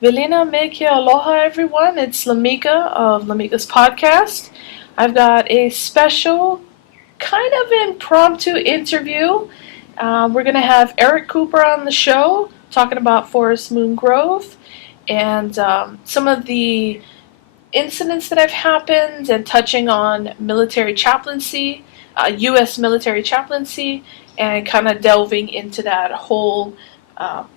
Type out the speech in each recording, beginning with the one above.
Velina Meke Aloha, everyone. It's Lamika of Lamika's podcast. I've got a special, kind of impromptu interview. We're going to have Eric Cooper on the show talking about Forest Moon Grove and some of the incidents that have happened and touching on military chaplaincy, U.S. military chaplaincy, and kind of delving into that whole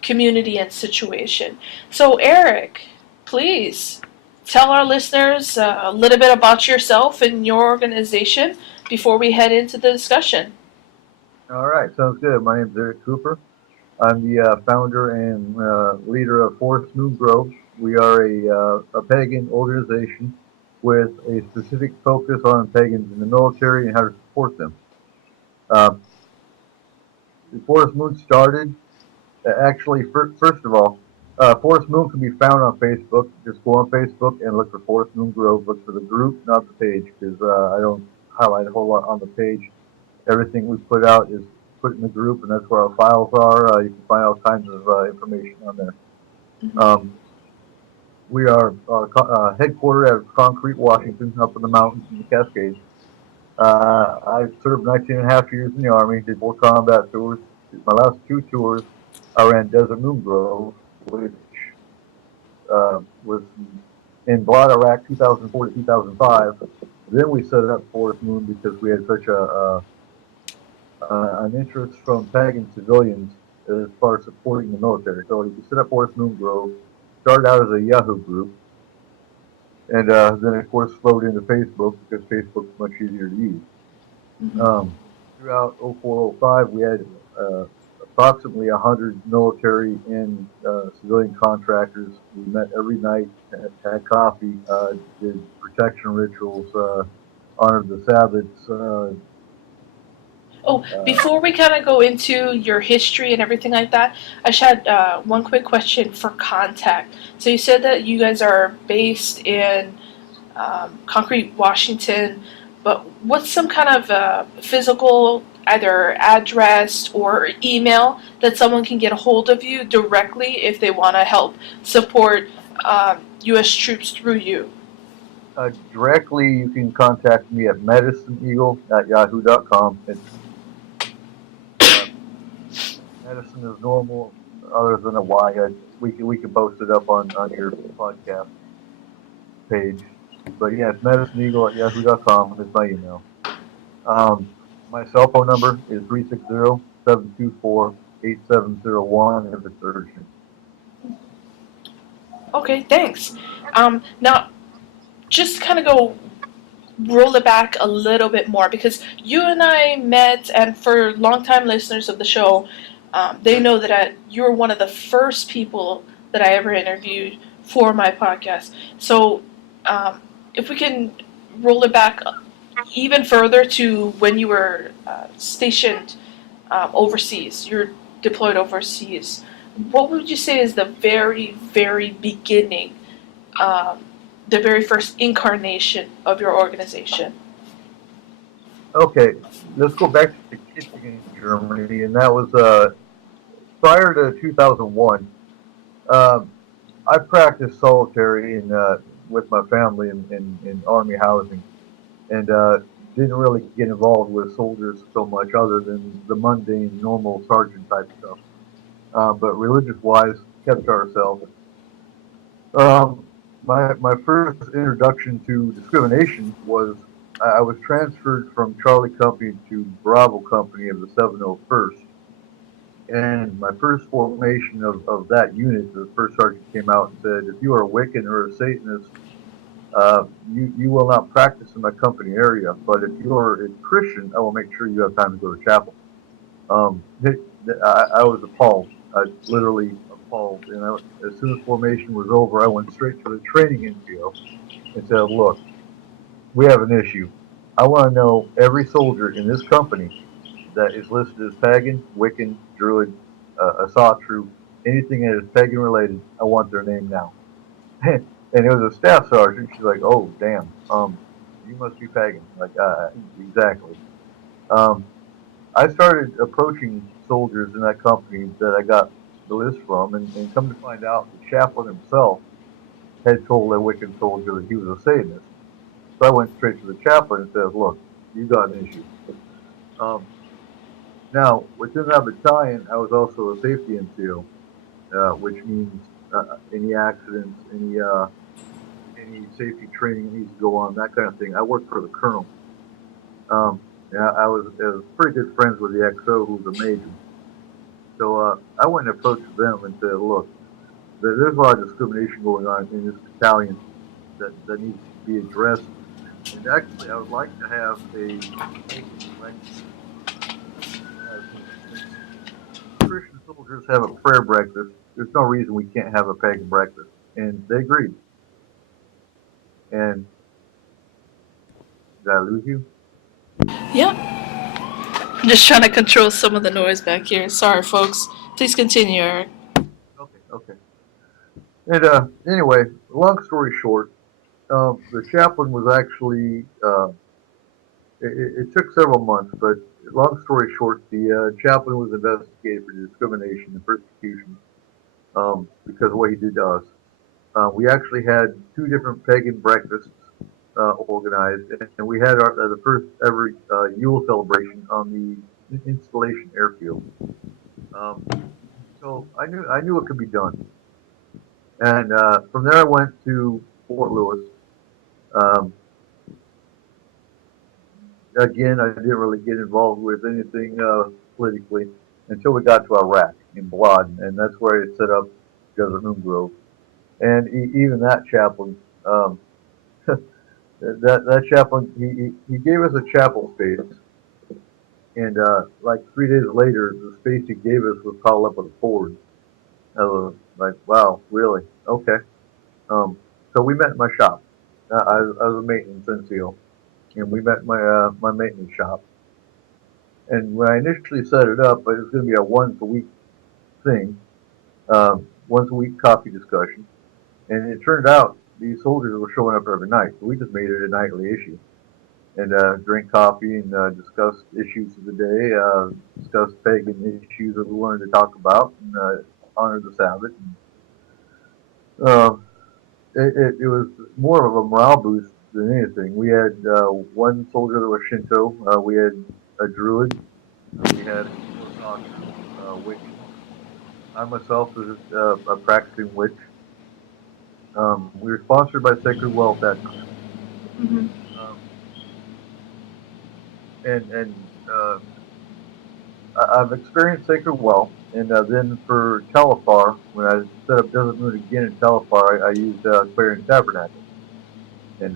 community and situation. So, Eric, please tell our listeners a little bit about yourself and your organization before we head into the discussion. All right, sounds good. My name is Eric Cooper. I'm the founder and leader of Forest Moon Grove. We are a pagan organization with a specific focus on pagans in the military and how to support them. Uh, the Forest Moon started, actually, first of all, Forest Moon can be found on Facebook. Just go on Facebook and look for Forest Moon Grove. Look for the group, not the page, because I don't highlight a whole lot on the page. Everything we put out is put in the group, and that's where our files are. You can find all kinds of information on there. Mm-hmm. Um, we are headquartered out of Concrete, Washington, up in the mountains in the Cascades. I served 19 and a half years in the Army, did 4 combat tours. My last 2 tours, I ran Desert Moon Grove, which was in Balad, Iraq, 2004 to 2005. Then we set up Forest Moon because we had such an interest from pagan civilians as far as supporting the military. So we set up Forest Moon Grove, started out as a Yahoo group, and then of course flowed into Facebook because Facebook's much easier to use. Mm-hmm. Um, Throughout 0405, we had approximately 100 military and civilian contractors. We met every night, had coffee, did protection rituals, honored the Sabbaths. Oh, Uh, before we kind of go into your history and everything like that, I just had one quick question for contact. So you said that you guys are based in Concrete, Washington, but what's some kind of physical, either address or email that someone can get a hold of you directly if they want to help support U.S. troops through you? Directly, you can contact me at medicineeagle@yahoo.com. It's uh, medicine is normal, other than a Y. We can post it up on your podcast page. But yeah, it's medicineeagle@yahoo.com is my email. Um, my cell phone number is 360-724-8701 if it's urgent. Okay, thanks. Now, just kind of go roll it back a little bit more because you and I met, and for longtime listeners of the show, they know that you were one of the first people that I ever interviewed for my podcast. So, if we can roll it back even further to when you were stationed overseas, you're deployed overseas. What would you say is the very, very beginning, um, the very first incarnation of your organization? Okay, let's go back to Kitzingen, Germany, and that was prior to 2001. Um, I practiced solitary with my family in Army housing, and didn't really get involved with soldiers so much, other than the mundane, normal sergeant type stuff. But religious wise, kept to ourselves. Um, my first introduction to discrimination was I was transferred from Charlie Company to Bravo Company of the 701st. And my first formation of that unit, the first sergeant came out and said, if you are a Wiccan or a Satanist, you will not practice in my company area. But if you are a Christian, I will make sure you have time to go to chapel. Um, I was appalled. I literally appalled. And as soon as formation was over, I went straight to the training NGO and said, look, we have an issue. I want to know every soldier in this company that is listed as pagan, Wiccan, Druid, Asatru, anything that is pagan related. I want their name now. And it was a staff sergeant. She's like, oh, damn, you must be pagan. Like, exactly. Um, I started approaching soldiers in that company that I got the list from, and come to find out the chaplain himself had told a Wiccan soldier that he was a Satanist. So I went straight to the chaplain and said, look, you got an issue. Um, Now, within that battalion, I was also a safety NCO, which means any accidents, any safety training that needs to go on, that kind of thing. I worked for the colonel. Yeah, I was pretty good friends with the XO, who was a major. So I went and approached them and said, look, there's a lot of discrimination going on in this battalion that needs to be addressed. And actually, I would like to have a Christian soldiers have a prayer breakfast. There's no reason we can't have a pagan breakfast. And they agreed. And did I lose you? Yep. I'm just trying to control some of the noise back here. Sorry, folks. Please continue, Eric. Okay. And anyway, long story short, the chaplain was actually, it took several months, but long story short, the chaplain was investigated for discrimination and persecution because of what he did to us. We actually had 2 different pagan breakfasts organized, and we had the first ever Yule celebration on the installation airfield. So I knew it could be done, and from there I went to Fort Lewis. Again, I didn't really get involved with anything politically until we got to Iraq in Blod, and that's where I set up Desert Moon Grove. And even that chaplain, that chaplain, he gave us a chapel space, and like 3 days later, the space he gave us was called up with a Ford. I was like, wow, really? Okay. So we met in my shop. I was a maintenance NCO, and we met in my maintenance shop. And when I initially set it up, it was going to be a once-a-week thing, once-a-week coffee discussion. And it turned out these soldiers were showing up every night, so we just made it a nightly issue. And drink coffee and discuss issues of the day, discuss pagan issues that we wanted to talk about, and honor the Sabbath. And, it was more of a morale boost than anything. We had one soldier that was Shinto. We had a Druid. We had a witch. I myself was a practicing witch. We were sponsored by Sacred Well at that time. Mm-hmm. I've experienced Sacred Well, and then for Telefar, when I set up Desert Moon again in Telefar, I used Clarion Tabernacle, and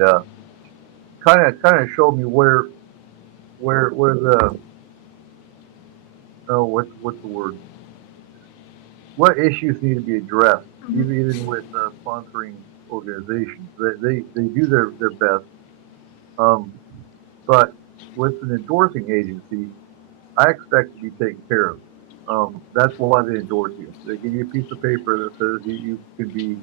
kind of showed me where the what's the word? What issues need to be addressed, even with sponsoring organizations. They do their best, but with an endorsing agency, I expect to be taken care of. That's why they endorse you. They give you a piece of paper that says you can be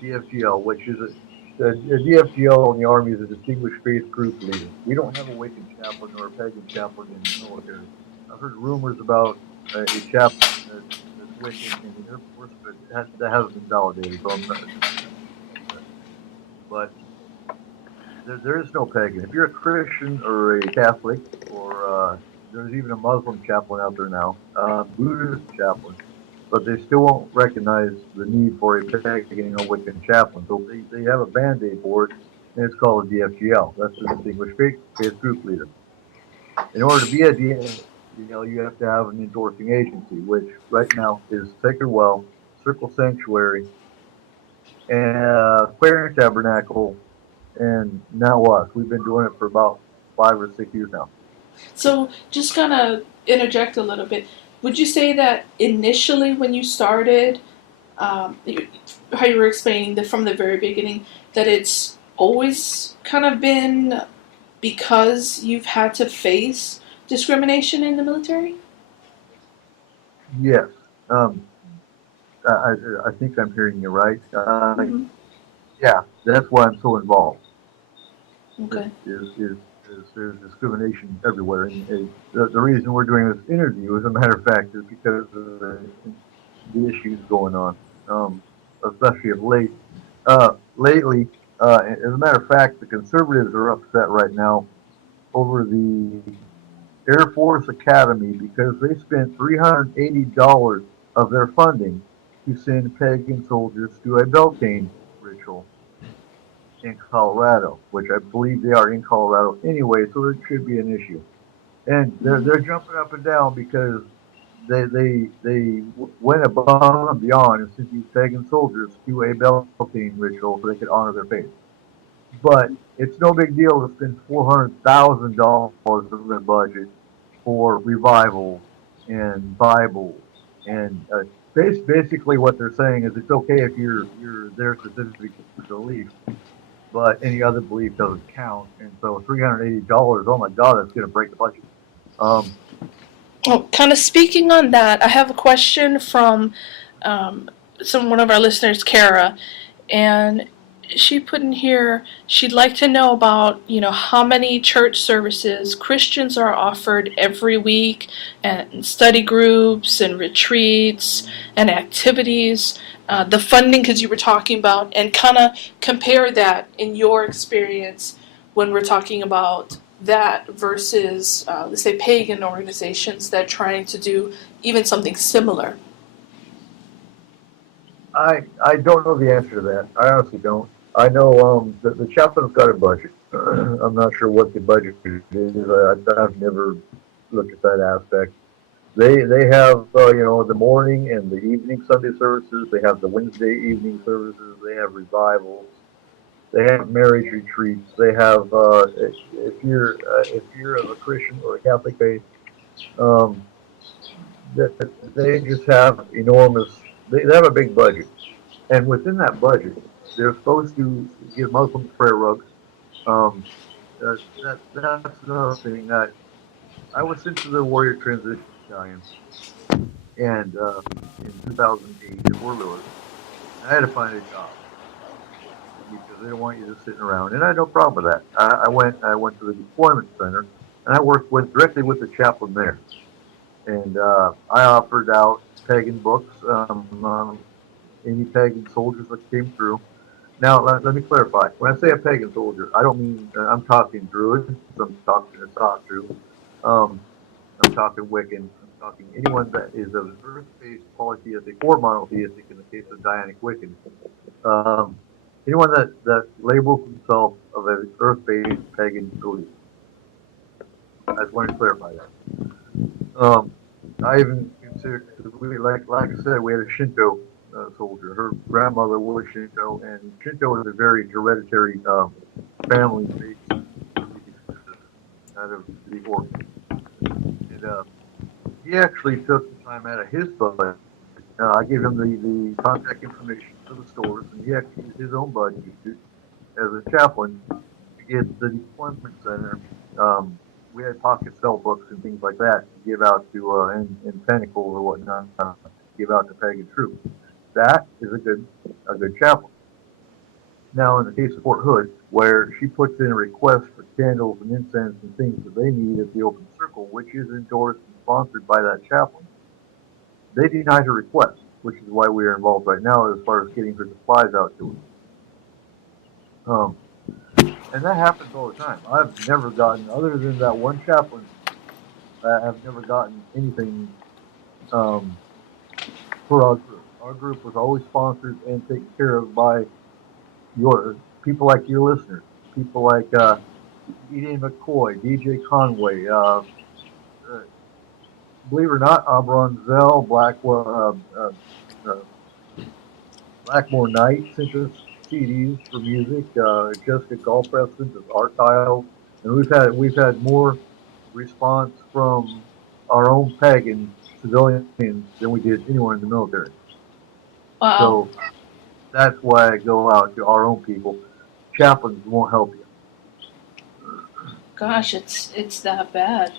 DFGL, which is a DFGL in the Army is a Distinguished Faith Group Leader. We don't have a Wiccan chaplain or a pagan chaplain in the military. I've heard rumors about a chaplain that's Wiccan in the Air Force, but that hasn't been validated. So I'm not, but there is no pagan. If you're a Christian or a Catholic, or there's even a Muslim chaplain out there now, Buddhist chaplain, but they still won't recognize the need for a pagan or Wiccan chaplain. So they have a band-aid for it, and it's called a DFGL. That's the Distinguished Faith Group Leader. In order to be a DFGL, you have to have an endorsing agency, which right now is Sacred Well, Circle Sanctuary, and Clarion Tabernacle, and now us. We've been doing it for about 5 or 6 years now. So just kind of interject a little bit. Would you say that initially when you started, how you were explaining that from the very beginning, that it's always kind of been because you've had to face discrimination in the military? Yes. I think I'm hearing you right. Yeah, that's why I'm so involved. Okay. Is because there's discrimination everywhere. And the reason we're doing this interview, as a matter of fact, is because of the issues going on, especially of late. Lately, as a matter of fact, the conservatives are upset right now over the Air Force Academy because they spent $380 of their funding to send pagan soldiers to a Beltane ritual in Colorado, which I believe they are in Colorado anyway, so it should be an issue. And they're jumping up and down because they went above and beyond and sent these pagan soldiers to a Beltane ritual so they could honor their faith. But it's no big deal to spend $400,000 of their budget for revivals and Bibles and basically what they're saying is it's okay if you're there specifically for belief, but any other belief doesn't count. And so $380, oh my God, that's going to break the budget. Kind of speaking on that, I have a question from one of our listeners, Kara, and she put in here she'd like to know about how many church services Christians are offered every week, and study groups and retreats and activities, the funding, because you were talking about, and kind of compare that in your experience when we're talking about that versus, let's say, pagan organizations that are trying to do even something similar. I don't know the answer to that. I honestly don't. I know the chaplain's got a budget. I'm not sure what the budget is. I've never looked at that aspect. They have the morning and the evening Sunday services. They have the Wednesday evening services. They have revivals. They have marriage retreats. They have if you're of a Christian or a Catholic faith, they just have enormous. They have a big budget, and within that budget, they're supposed to give Muslims prayer rugs. That's another thing. That I was sent to the Warrior Transition Battalion, and in 2008 in Fort Lewis, I had to find a job because they don't want you just sitting around, and I had no problem with that. I went to the deployment center, and I worked directly with the chaplain there, and I offered out pagan books, any pagan soldiers that came through. Now, let me clarify. When I say a pagan soldier, I don't mean I'm talking Druids. I'm talking Asatru. I'm talking Wiccan. I'm talking anyone that is of earth-based, polytheistic, or monotheistic. In the case of Dianic Wiccan, anyone that labels himself of an earth-based pagan belief. I just want to clarify that. I even consider, like I said, we had a Shinto soldier. Her grandmother was Shinto, and Shinto is a very hereditary family-based out of the orphan. And he actually took the time out of his budget. I gave him the contact information for the stores, and he actually used his own budget as a chaplain to get the deployment center. We had pocket cell books and things like that to give out to, and pentacles or whatnot, to give out to pagan troops. That is a good chaplain. Now, in the case of Fort Hood, where she puts in a request for candles and incense and things that they need at the open circle, which is endorsed and sponsored by that chaplain, they denied her request, which is why we are involved right now as far as getting her supplies out to her. And that happens all the time. I've never gotten, other than that one chaplain, I've never gotten anything for our group. Our group was always sponsored and taken care of by your people like your listeners, people like E.D. McCoy, DJ Conway, believe it or not, Abron Zell, Blackmore Knight sent us CDs for music. Jessica Gallpress sent us archives, and we've had more response from our own pagan civilians than we did anyone in the military. Wow. So that's why I go out to our own people. Chaplains won't help you. Gosh, it's that bad.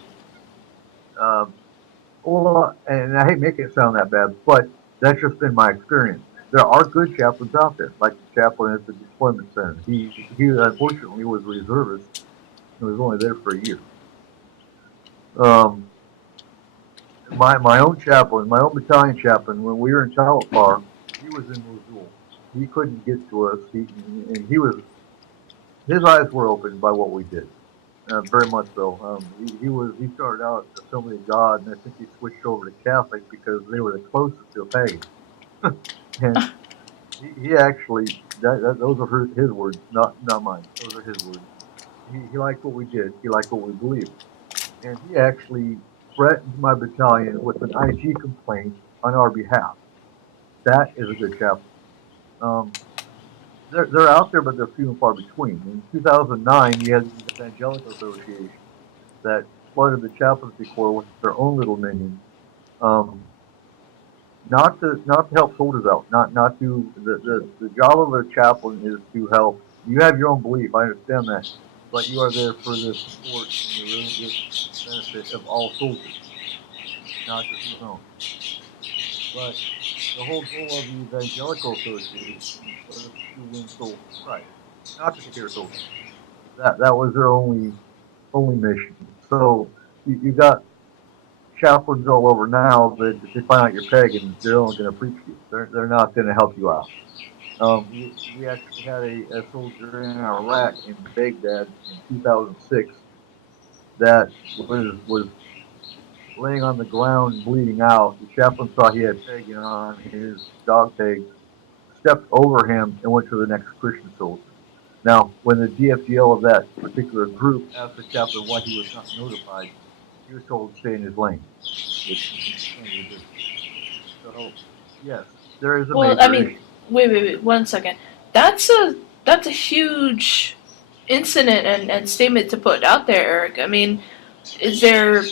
Well, and I hate making it sound that bad, but that's just been my experience. There are good chaplains out there, like the chaplain at the deployment center. He unfortunately was a reservist, I was only there for a year. Um, my own chaplain, my own battalion chaplain, when we were in Talfar, he was in Mosul. He couldn't get to us. And his eyes were opened by what we did, very much so. He started out Assembly of God, and I think he switched over to Catholic because they were the closest to a pagan. And he actually those are his words, not mine. Those are his words. He liked what we did. He liked what we believed, and he actually threatened my battalion with an IG complaint on our behalf. That is a good chaplain. Um, they're out there, but they're few and far between. In 2009, you had the Evangelical Association that flooded the chaplaincy corps with their own little minions. Um, not to help soldiers out, not to the job of a chaplain is to help. You have your own belief, I understand that, but you are there for the support and the religious benefit of all soldiers, not just your own. But the whole goal of the Evangelical Association was to win souls to Christ, not to scare soldiers. That was their only mission. So you got chaplains all over now that if they find out you're pagan, they're only going to preach you. They're not going to help you out. We actually had a soldier in Iraq in Baghdad in 2006 that was laying on the ground bleeding out. The chaplain saw he had pagan on his dog tag, stepped over him and went to the next Christian soldier. Now, when the DFGL of that particular group asked the chaplain why he was not notified, he was told to stay in his lane. So, yes, there is a Well, major I mean, issue. wait, 1 second. That's a huge incident and statement to put out there, Eric. I mean, is there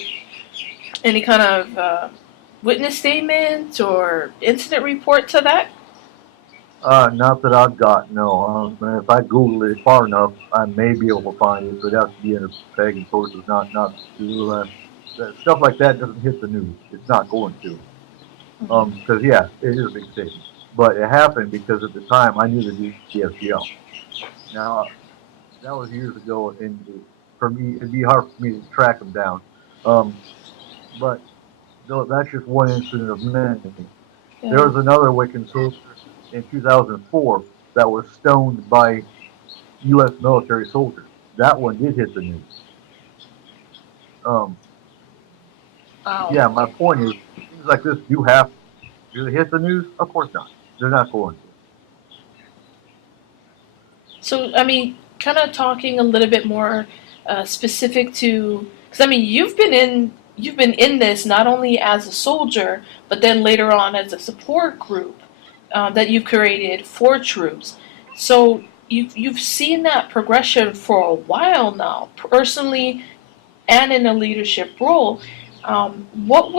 any kind of witness statement or incident report to that? Not that I've got, no. If I Google it far enough, I may be able to find it, but it has to be in a pagan sources, not to, stuff like that doesn't hit the news. It's not going to. Because, yeah, it is a big statement. But it happened because at the time I knew the DFGL. Now, that was years ago, and for me, it'd be hard for me to track them down. But that's just one incident of many. Yeah. There was another Wiccan soldier in 2004 that was stoned by U.S. military soldiers. That one did hit the news. Wow. Yeah, my point is, things like this do they hit the news? Of course not. They're not going to. So, I mean, kind of talking a little bit more specific to, because I mean, you've been in this not only as a soldier, but then later on as a support group that you've created for troops. So you've seen that progression for a while now, personally and in a leadership role. What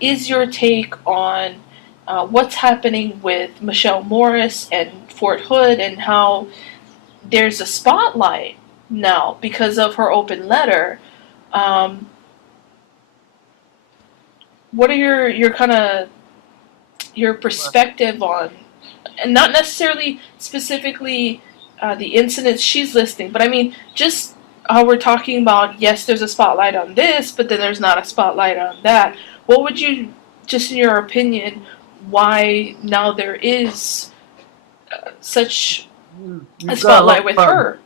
is your take on what's happening with Michelle Morris and Fort Hood, and how there's a spotlight now because of her open letter? What are your kind of your perspective on, and not necessarily specifically the incidents she's listing, but I mean just how we're talking about, yes, there's a spotlight on this, but then there's not a spotlight on that. What would you, just in your opinion, why now there is such a spotlight with her?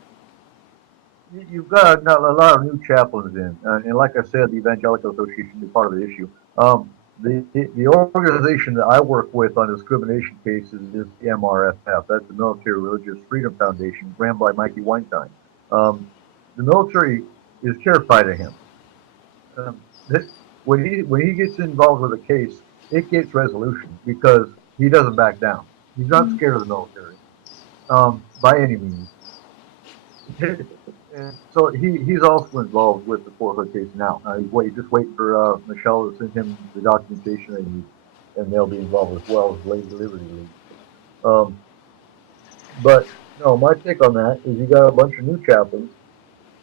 You've got a lot of new chaplains in, and like I said, the Evangelical Association is part of the issue. The organization that I work with on discrimination cases is the MRFF. That's the Military Religious Freedom Foundation, ran by Mikey Weinstein. The military is terrified of him. When he gets involved with a case, it gets resolution because he doesn't back down. He's not scared of the military by any means. And so he's also involved with the Fort Hood case now. He's just waiting for Michelle to send him the documentation they need, and they'll be involved as well as Lady Liberty League. But no, my take on that is you got a bunch of new chaplains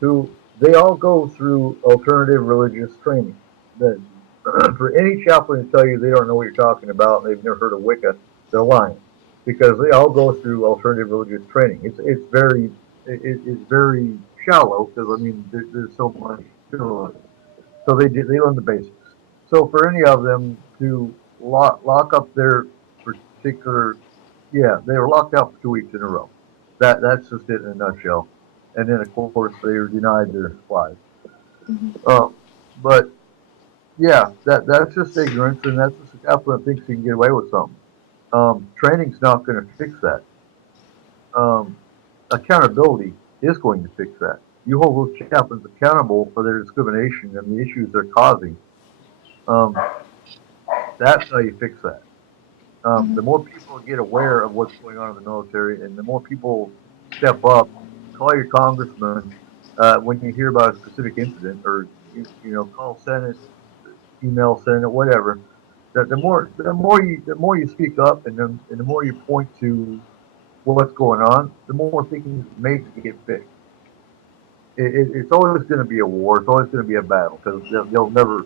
who they all go through alternative religious training. For any chaplain to tell you they don't know what you're talking about, they've never heard of Wicca, they're lying, because they all go through alternative religious training. It's very shallow because I mean there's so much to it. So they learn the basics. So for any of them to lock up their particular, yeah, they were locked out for 2 weeks in a row. That's just it in a nutshell. And then of course they were denied their supplies. Hmm. Uh, but yeah, that's just ignorance, and that's just a chaplain that thinks he can get away with something. Training's not going to fix that. Um, Accountability is going to fix that. You hold those chaplains accountable for their discrimination and the issues they're causing. Um, that's how you fix that. Hmm. The more people get aware of what's going on in the military, and the more people step up, call your congressman when you hear about a specific incident, or call Senate, email Senate, whatever. The more you speak up, and the more you point to what's going on, the more things may get fixed. It's always going to be a war. It's always going to be a battle because they'll never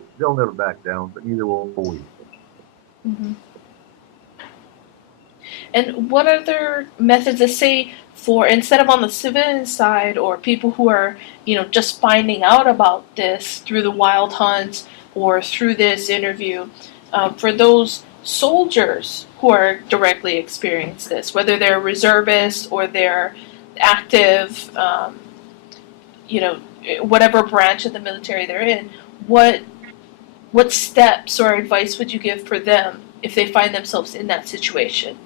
back down, but neither will we. Hmm. And what other methods, let's say, for instead of on the civilian side or people who are, just finding out about this through the wild hunt or through this interview, for those soldiers who are directly experiencing this, whether they're reservists or they're active, whatever branch of the military they're in, what steps or advice would you give for them if they find themselves in that situation?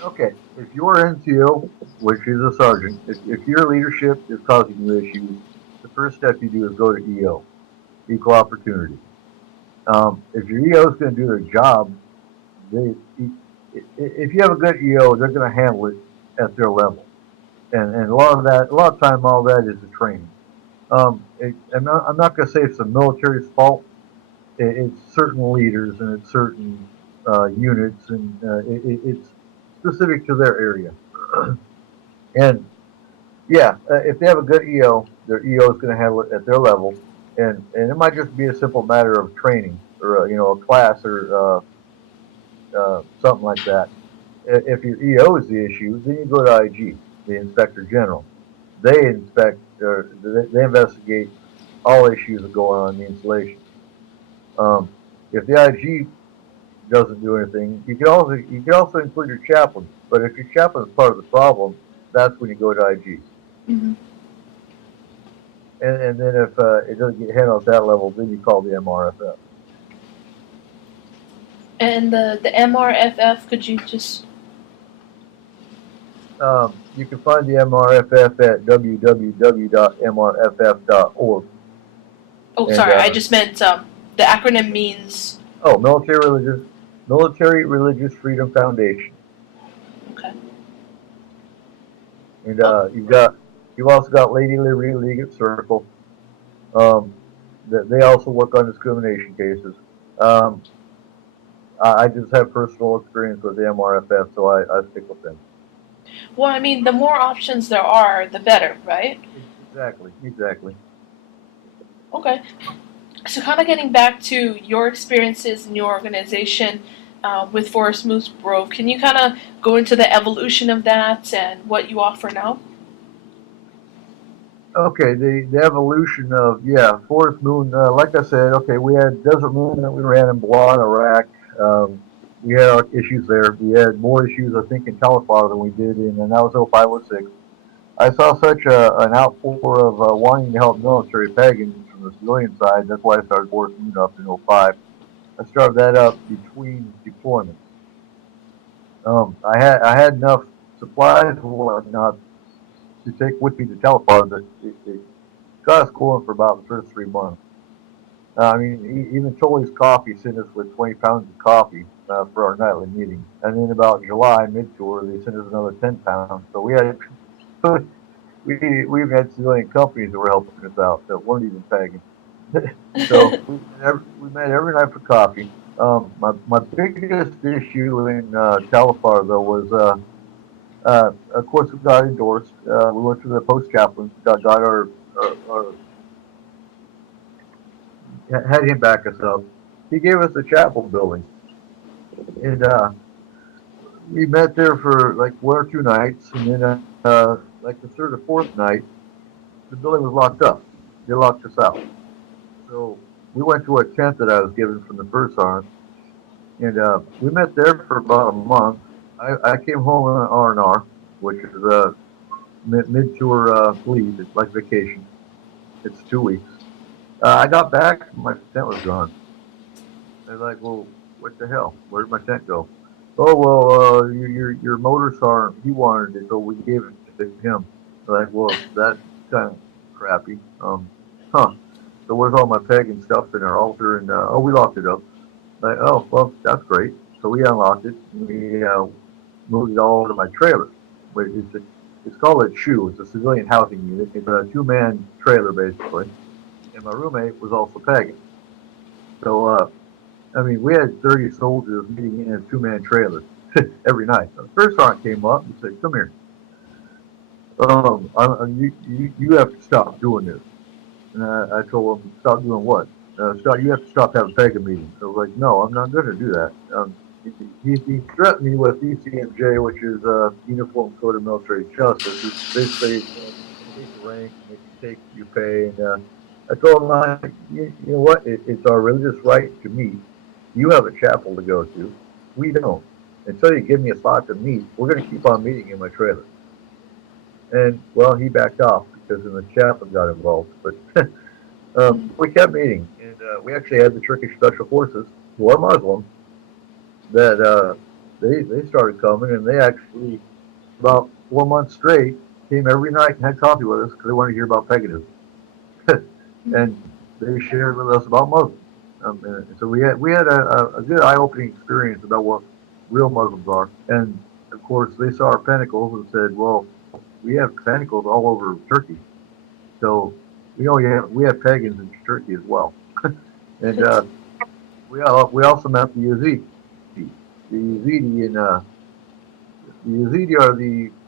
Okay, if you're NCO, which is a sergeant, if your leadership is causing you issues, the first step you do is go to EO, equal opportunity. If your EO is going to do their job, they, if you have a good EO, they're going to handle it at their level. And a lot of time, all that is the training. I'm not going to say it's the military's fault. It's certain leaders and it's certain units, and it's specific to their area. And yeah, if they have a good EO, their EO is going to handle it at their level, and it might just be a simple matter of training or a class or something like that. If your EO is the issue, then you go to IG, the Inspector General. They inspect, or they investigate all issues that go on in the installation. If the IG doesn't do anything, you can also include your chaplain. But if your chaplain is part of the problem, that's when you go to IG. Hmm. And then if it doesn't get handled at that level, then you call the MRFF. And the MRFF, could you just? You can find the MRFF at www.mrff.org. Oh, And sorry, I just meant the acronym means. Military Religious Freedom Foundation. Okay. And Oh. you've also got Lady Liberty League Circle. Um, they also work on discrimination cases. Um, I just have personal experience with the MRFF, so I stick with them. Well, I mean, the more options there are, the better, right? Exactly. Okay. So, kind of getting back to your experiences in your organization with Forest Moose Grove, can you kind of go into the evolution of that and what you offer now? Okay, the evolution of Forest Moon. Like I said, okay, we had Desert Moon that we ran in Balad, Iraq. We had our issues there. We had more issues, I think, in California than we did and that was 0506. I saw such an outpour of wanting to help military pagans from the civilian side. That's why I started Forest Moon up in '05. I started that up between deployments. I had enough supplies and whatnot to take with me to Telefar, but it got us going for about the first 3 months. I mean, even Choli's Coffee sent us with 20 pounds of coffee for our nightly meeting. And then about July, mid-tour, they sent us another 10 pounds. So we even had civilian companies that were helping us out that weren't even pagan. So we met every night for coffee. My biggest issue in Califar, though, was of course, we got endorsed. We went to the post chaplains, got our had him back us up. He gave us a chapel building, and we met there for like 1 or 2 nights, and then like the third or fourth night, the building was locked up. They locked us out. So we went to a tent that I was given from the first sergeant, and we met there for about a month. I came home on R&R, which is a mid-tour leave. It's like vacation. It's 2 weeks. I got back, my tent was gone. I was like, well, what the hell? Where'd my tent go? Oh well, your motor sergeant, he wanted it, so we gave it to him. Like, well, that's kind of crappy. Huh. So where's all my peg and stuff in our altar? And oh, we locked it up. Like, oh, well, that's great. So we unlocked it. We moved it all to my trailer. It's called a CHU. It's a civilian housing unit. It's a two-man trailer basically. And my roommate was also pegging. So I mean, we had 30 soldiers meeting in a two-man trailer every night. So the first sergeant came up and said, "Come here. You have to stop doing this." And I told him, "Stop doing what?" You have to stop having pegging meetings. So I was like, "No, I'm not going to do that." He threatened me with ECMJ, which is Uniform Code of Military Justice. It's basically take the rank, and they take your pay. And I told him, you know what? It's our religious right to meet. You have a chapel to go to. We don't. Until you give me a spot to meet, we're going to keep on meeting in my trailer. And, well, he backed off because then the chaplain got involved. But we kept meeting. And we actually had the Turkish Special Forces, who are Muslim, that they started coming. And they actually, about 4 months straight, came every night and had coffee with us because they wanted to hear about paganism. And they shared with us about Muslims. So we had a good eye-opening experience about what real Muslims are. And of course, they saw our pentacles and said, "Well, we have pentacles all over Turkey, so we have pagans in Turkey as well." And we also met the Yazidi. The Yazidi are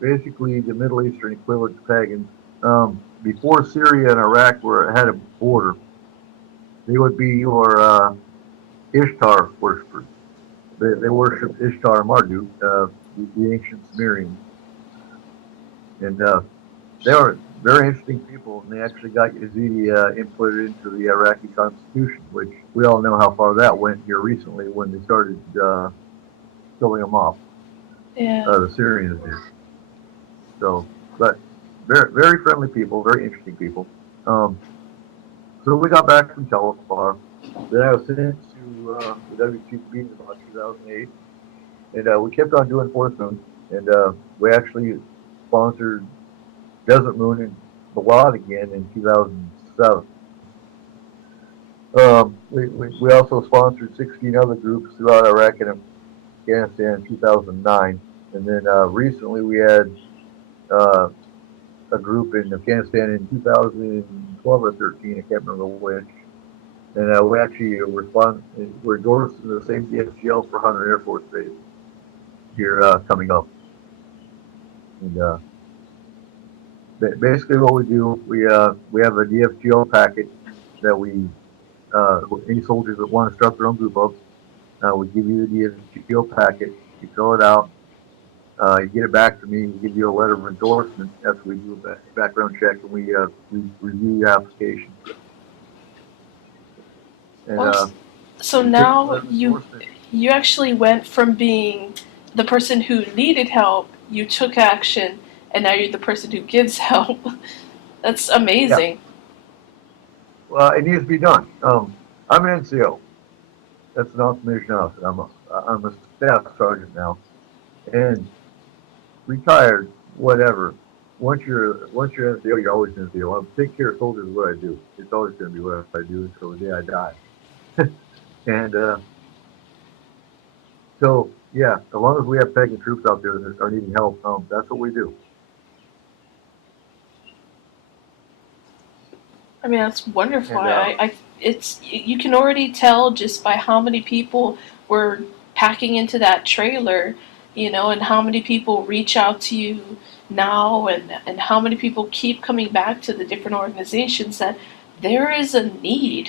basically the Middle Eastern equivalent to pagans. Before Syria and Iraq had a border, they would be your Ishtar worshippers. They worshipped Ishtar and Marduk, the ancient Sumerians. And they were very interesting people, and they actually got Yazidi inputted into the Iraqi constitution, which we all know how far that went here recently when they started killing them off. Yeah. The Syrians did. So, but very, very friendly people, very interesting people. So we got back from Telefar. Then I was sent to the WTB in about 2008, and we kept on doing Force Moon, and we actually sponsored Desert Moon and Balad again in 2007. We also sponsored 16 other groups throughout Iraq and Afghanistan in 2009, and then recently we had a group in Afghanistan in 2012 or 13, I can't remember which. And we actually we're endorsed in the same DFGL for Hunter Air Force Base here coming up. And basically what we do, we have a DFGL packet that any soldiers that want to start their own group up, we give you the DFGL packet, you fill it out, you get it back to me, we give you a letter of endorsement after we do a background check and we review your application. And, so now you actually went from being the person who needed help, you took action, and now you're the person who gives help. That's amazing. Yeah. Well, it needs to be done. I'm an NCO. That's an information officer. I'm a staff sergeant now, and retired, whatever. Once you're NCO, you're always NCO. I'm take care of soldiers is what I do. It's always going to be what I do until the day I die. And so yeah, as long as we have pagan troops out there that are needing help, that's what we do. I mean, that's wonderful. And, you can already tell just by how many people were packing into that trailer, and how many people reach out to you now, and how many people keep coming back to the different organizations, that there is a need,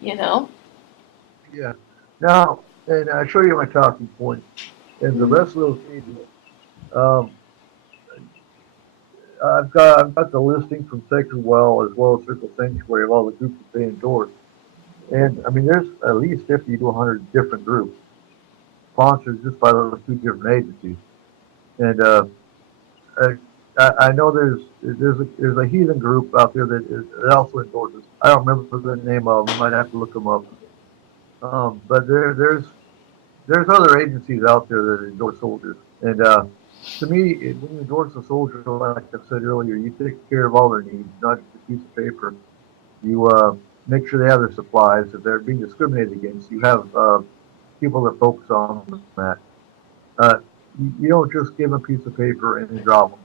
Yeah. Now, and I'll show you my talking point. And the rest of those pages, I've got the listing from Sacred well as Circle Sanctuary of all the groups that they endorse. And I mean, there's at least 50 to 100 different groups sponsored just by those two different agencies. And I, I know there's a heathen group out there that also endorses. I don't remember the name of them. Might have to look them up. But there's other agencies out there that endorse soldiers. And to me, when you endorse a soldier, like I said earlier, you take care of all their needs, not just a piece of paper. You make sure they have their supplies. If they're being discriminated against, you have people that focus on that. Uh, you don't just give them a piece of paper and drop them.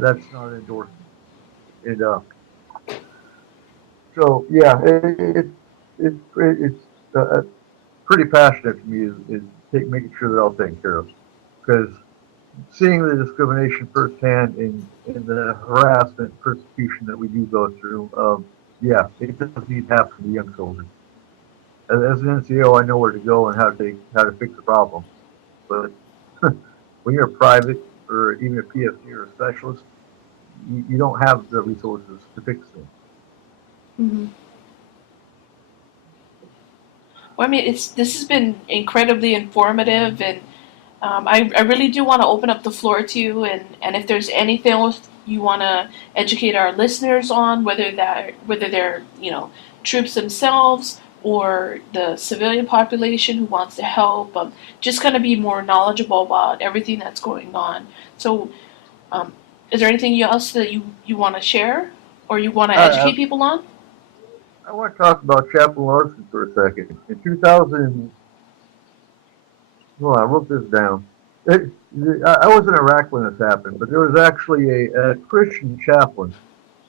That's not an endorsement. And so yeah, it's pretty passionate to me is making sure they're all taken care of because seeing the discrimination firsthand in the harassment, persecution that we do go through, yeah, it does need to happen to young soldiers. As an NCO, I know where to go and how to fix the problem. But when you're a private or even a PFC or a specialist, you don't have the resources to fix things. Mm-hmm. Well, I mean, this has been incredibly informative, and I really do want to open up the floor to you, and if there's anything else you want to educate our listeners on, whether they're troops themselves or the civilian population who wants to help, just kind of be more knowledgeable about everything that's going on. So, is there anything else that you want to share or you want to I, educate people on? I want to talk about Chaplain Larson for a second. In 2000, well, I wrote this down. I was in Iraq when this happened, but there was actually a Christian chaplain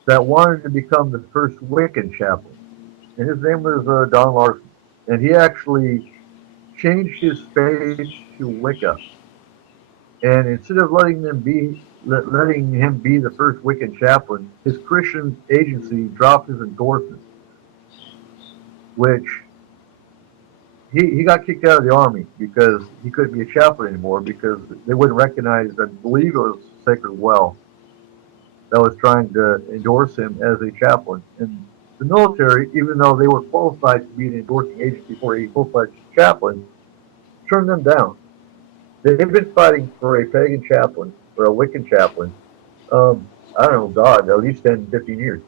that wanted to become the first Wiccan chaplain, and his name was Don Larson. And he actually changed his faith to Wicca, and instead of letting him be the first Wiccan chaplain, his Christian agency dropped his endorsement, which he got kicked out of the army because he couldn't be a chaplain anymore because they wouldn't recognize, I believe it was Sacred Well that was trying to endorse him as a chaplain. And the military, even though they were qualified to be an endorsing agency for a full-fledged chaplain, turned them down. They've been fighting for a pagan chaplain, for a Wiccan chaplain, I don't know, God, at least 10, 15 years.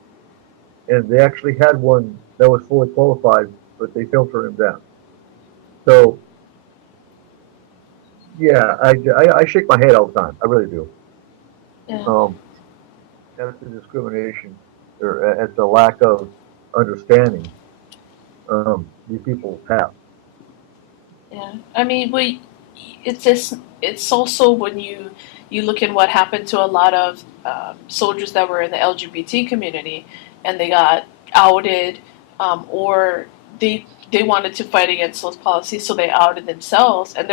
And they actually had one that was fully qualified, but they filtered him down. So, yeah, I shake my head all the time. I really do. Yeah. At the discrimination or at the lack of understanding these people have. Yeah, I mean, it's also when you look at what happened to a lot of soldiers that were in the LGBT community, and they got outed, or they wanted to fight against those policies, so they outed themselves, and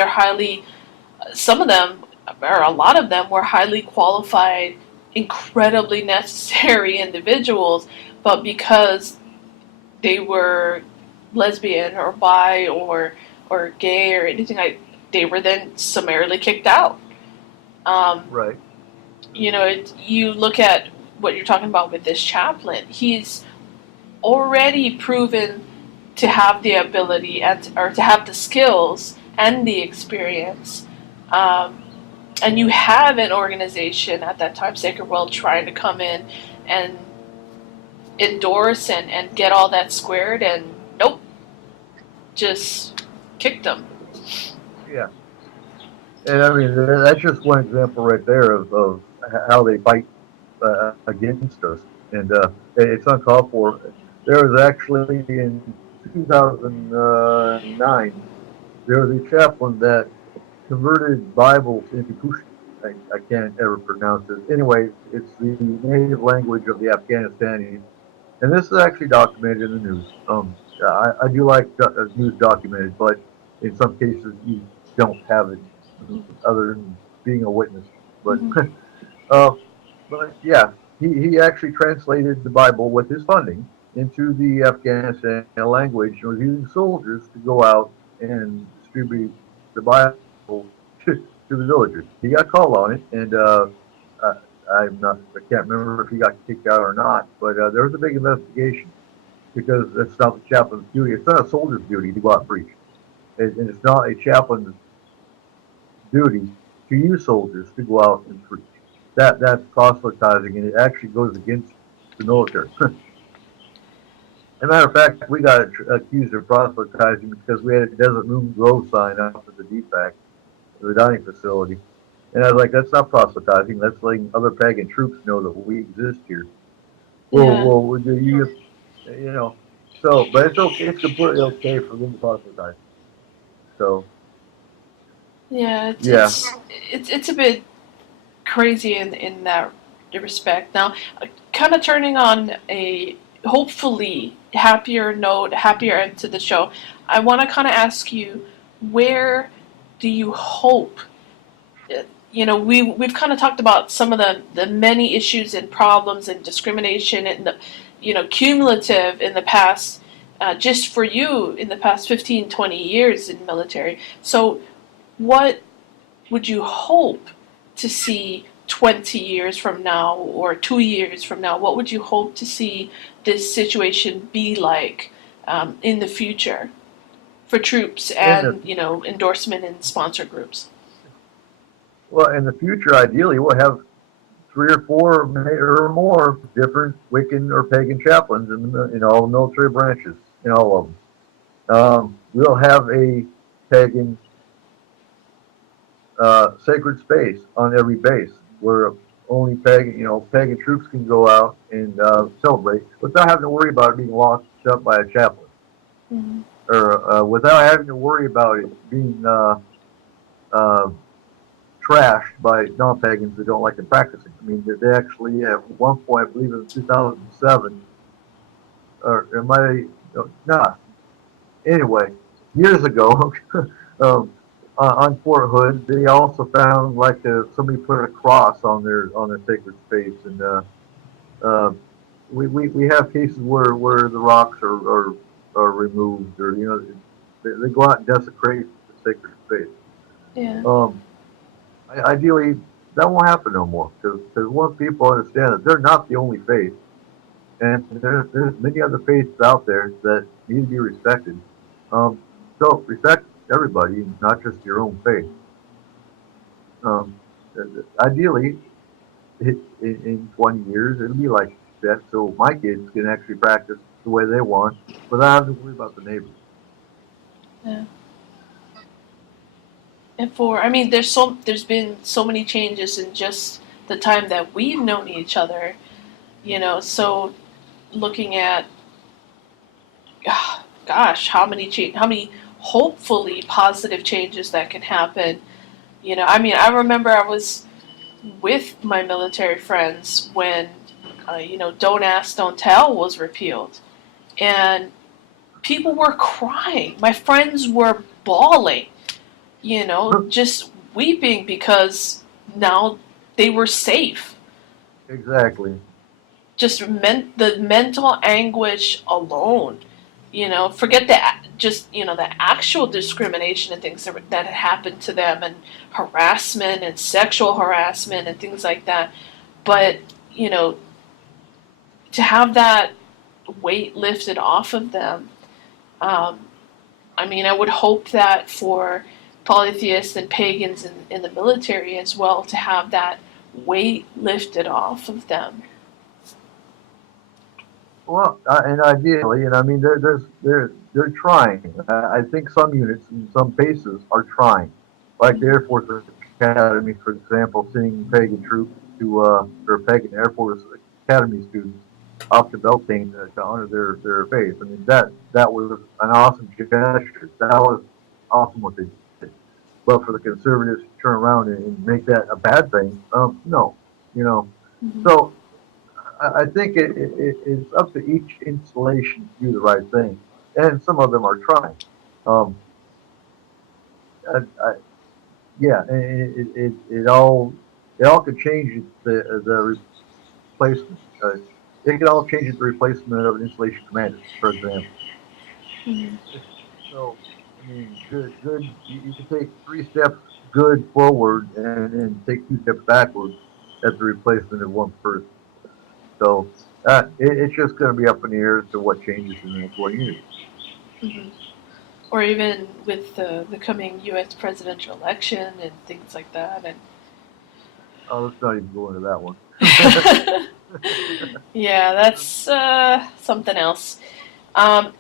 some of them, or a lot of them, were highly qualified, incredibly necessary individuals, but because they were lesbian or bi or gay or anything like, they were then summarily kicked out. Right. You look at what you're talking about with this chaplain. He's already proven to have the ability or to have the skills and the experience. And you have an organization at that time, Sacred World, trying to come in and endorse and get all that squared, and nope, just kicked them. Yeah. And I mean, that's just one example right there of how they fight against us. And it's uncalled for. There was actually in 2009, there was a chaplain that converted Bibles into Pushto. I can't ever pronounce it. Anyways, it's the native language of the Afghanistan. And this is actually documented in the news. I do like news documented, but in some cases you don't have it other than being a witness. But, Mm-hmm. uh, but yeah, he actually translated the Bible with his funding into the Afghanistan language and was using soldiers to go out and distribute the Bible to the villagers. He got called on it, and I can't remember if he got kicked out or not, but there was a big investigation because it's not the chaplain's duty. It's not a soldier's duty to go out and preach, and it's not a chaplain's duty to use soldiers to go out and preach. That's proselytizing, and it actually goes against the military. As a matter of fact, we got accused of proselytizing because we had a Desert Moon Grove sign out for the DFAC, the dining facility. And I was like, that's not proselytizing. That's letting other pagan troops know that we exist here. Yeah. Well, do you know, so, but it's okay. It's completely okay for them to proselytize. So, Yeah, yeah. it's a bit crazy in that respect. Now, kind of turning on a hopefully happier note, happier end to the show, I want to kind of ask you, where do you hope? You know, we've kind of talked about some of the many issues and problems and discrimination and the, you know, cumulative in the past, just for you in the past 15, 20 years in military. So what would you hope to see 20 years from now or 2 years from now? What would you hope to see this situation be like in the future for troops In the and, you know, endorsement and sponsor groups? well, in the future, ideally, we'll have three or four or more different Wiccan or pagan chaplains in all the military branches, in all of them. We'll have a pagan sacred space on every base where only pagan troops can go out and celebrate without having to worry about it being locked up by a chaplain, Mm-hmm. or without having to worry about it being uh, trashed by non-pagans that don't like it practicing. I mean, they actually at one point, I believe in 2007, or am I? Nah. Anyway, years ago, on Fort Hood, they also found like somebody put a cross on their sacred space, and uh, we have cases where the rocks are removed, or they go out and desecrate the sacred space. Yeah. Um, Ideally, that won't happen no more because once people understand that they're not the only faith, and there's many other faiths out there that need to be respected. Um, so respect everybody, not just your own faith. Um, Ideally, in 20 years, it'll be like that, so my kids can actually practice the way they want without having to worry about the neighbors. Yeah. And I mean, there's been so many changes in just the time that we've known each other, you know. So looking at, gosh, how many hopefully positive changes that can happen. You know, I mean, I remember I was with my military friends when, you know, Don't Ask, Don't Tell was repealed, and people were crying. My friends were bawling, you know, just weeping because now they were safe. Exactly. Just meant the mental anguish alone, you know, forget the just, you know, the actual discrimination and things that had happened to them, and harassment and sexual harassment and things like that. But, you know, to have that weight lifted off of them, um, I mean, I would hope that for polytheists and pagans in the military as well, to have that weight lifted off of them. Well, and ideally, and I mean, they're trying. I think some units in some bases are trying, like the Air Force Academy, for example, sending pagan troops or pagan Air Force Academy students off to Beltane to honor their faith. I mean, that was an awesome gesture. That was awesome what they did. But for the conservatives to turn around and make that a bad thing, no, you know. Mm-hmm. So I think it's up to each installation to do the right thing, and some of them are trying. Um, I, yeah, it all could change the replacement. It could all change the replacement of an installation commander, for example. Mm-hmm. So, I mean, good. You can take three steps good forward and take two steps backwards. as a replacement of one person. So it's just going to be up in the air as to what changes in the next 1 year. Hmm. Or even with the coming U.S. presidential election and things like that. And Oh, let's not even go into that one. yeah, that's something else.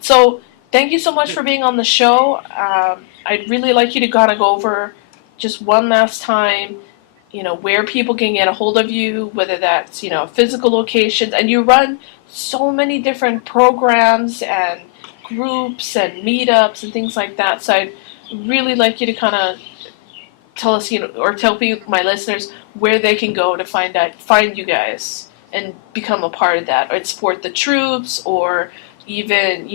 So thank you so much for being on the show. I'd really like you to kind of go over just one last time, where people can get a hold of you, whether that's, physical locations, and you run so many different programs and groups and meetups and things like that. So I'd really like you to kind of tell us, or tell people, my listeners, where they can go to find you guys and become a part of that, or support the troops, or even,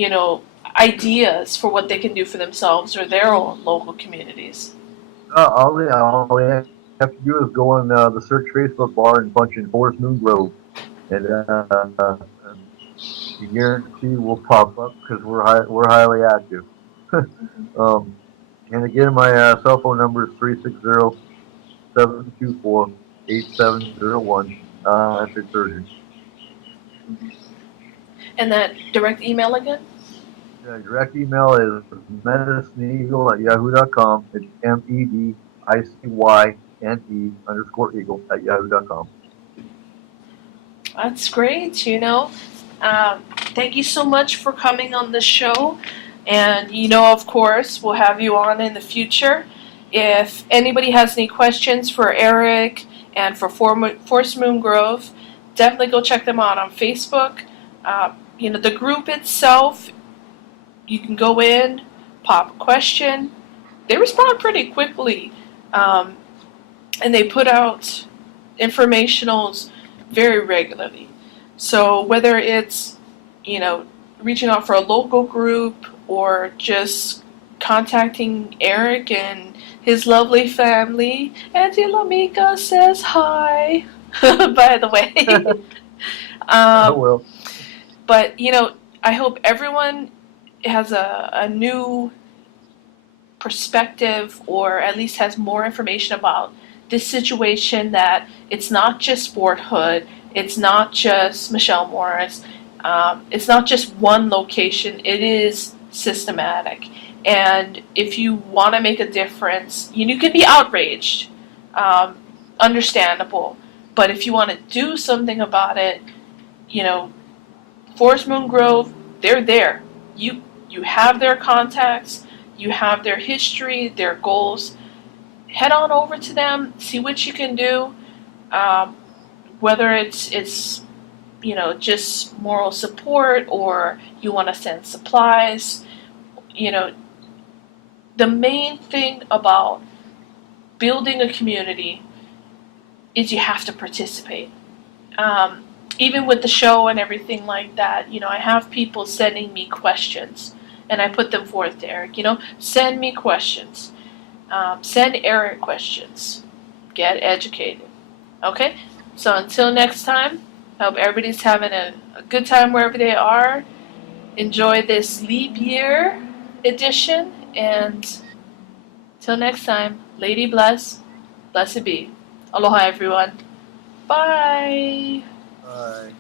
ideas for what they can do for themselves or their own local communities. All you have to do is go on the search Facebook bar and punch in Forest Moon Grove, and you guarantee we'll pop up because we're highly active. And again, my cell phone number is 360-724-8701. If it's urgent. And that direct email again? Direct email is medicineeagle@yahoo.com. It's MEDICYNE_eagle@yahoo.com. That's great, Thank you so much for coming on the show. And, of course, we'll have you on in the future. If anybody has any questions for Eric and for Forest Moon Grove, definitely go check them out on Facebook. The group itself, you can go in, pop a question. They respond pretty quickly. And they put out informationals very regularly. So whether it's, reaching out for a local group or just contacting Eric and his lovely family. Auntie Lamika says hi, by the way. I will. But, I hope everyone has a new perspective, or at least has more information about this situation, that it's not just Fort Hood, it's not just Michelle Morris, it's not just one location, it is systematic. And if you want to make a difference, you can be outraged, understandable, but if you want to do something about it, Forest Moon Grove, they're there. You have their contacts, you have their history, their goals. Head on over to them, see what you can do. Whether it's just moral support, or you want to send supplies. The main thing about building a community is you have to participate. Even with the show and everything like that, I have people sending me questions, and I put them forth to Eric. Send me questions. Send Eric questions. Get educated. Okay? So until next time, I hope everybody's having a good time wherever they are. Enjoy this leap year edition, and till next time, Lady bless, blessed be. Aloha everyone. Bye. Bye.